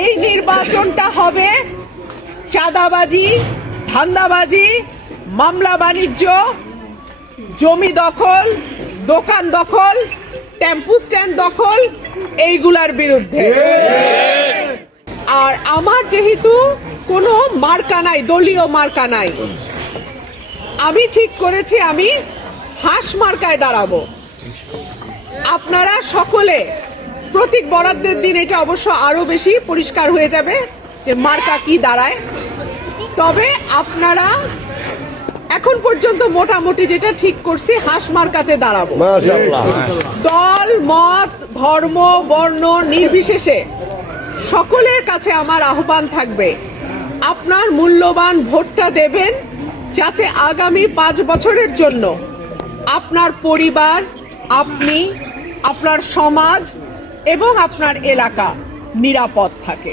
এই নির্বাচনটা হবে চাঁদাবাজি, ধান্দাবাজি, মামলা বাণিজ্য, জমি দখল, দোকান দখল, টেম্পু স্ট্যান্ড দখল, এইগুলার বিরুদ্ধে। আর আমার যেহেতু কোনো মার্কা নাই, দলীয় মার্কা নাই, আমি ঠিক করেছি আমি হাঁস মার্কায় দাঁড়াবো। আপনারা সকলে প্রতীক বরাদ্দের দিন এটা অবশ্য আরো বেশি পরিষ্কার হয়ে যাবে যে মার্কা কি দাঁড়ায়। তবে আপনারা এখন পর্যন্ত মোটামুটি যেটা ঠিক করছি হাঁস মার্কাতে দাঁড়াবো। দল মত ধর্ম বর্ণ নির্বিশেষে সকলের কাছে আমার আহ্বান থাকবে, আপনার মূল্যবান ভোটটা দেবেন যাতে আগামী 5 বছরের জন্য আপনার পরিবার, আপনি, আপনার সমাজ এবং আপনার এলাকা নিরাপদ থাকে।